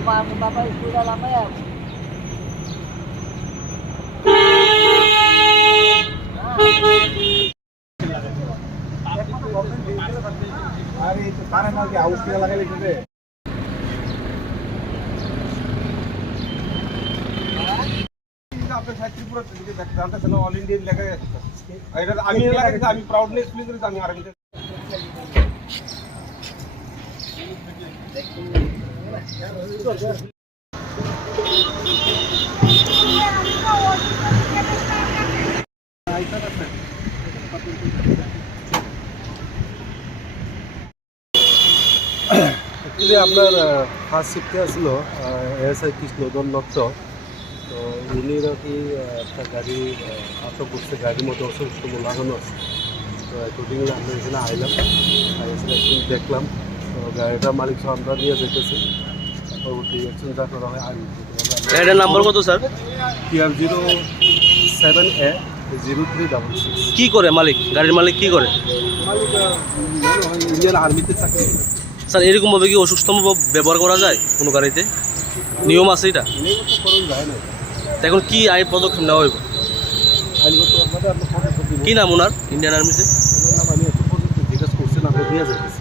Ama meu papai cuida lá amanhã. अरे तो सारे माल के हाउस के लगे लेकिन आपल्या त्रिपुरात जाता त्याला ऑल इंडिया लेखा आम्ही लागायचं आम्ही प्राऊडनेस फील करत आम्ही आरंभ আপনার ফার্স্ট শিফটে আসলো এএসআই কৃষ্ণধন নট্ট তো উনি নাকি একটা গাড়ি আটক করছে, গাড়ির মধ্যে অসুস্থ, লাগানো। আছে তো অ্যাকর্ডিংলি আমরা এখানে আইলাম আর এসে দেখলাম গাড়িটার মালিক সহ আমরা নিয়ে যেতেছি। পরবর্তী অ্যাকশন যা করা হয় আইন গাড়িটার নাম্বার কত sir TR zero seven A zero three double six কি করে মালিক? গাড়ির মালিক কি করে? মালিক ইন্ডিয়ান আর্মিতে চাকরি করে। স্যার এরকমভাবে কি অসুস্থ ব্যবহার করা যায় কোনো গাড়িতে? নিয়ম আছে এটা? এখন কি আইন পদক্ষেপ নেওয়া হইব? কি নাম ওনার? ইন্ডিয়ান আর্মিতে? জিজ্ঞাসা করছেন আমরা দিয়ে যেতেছি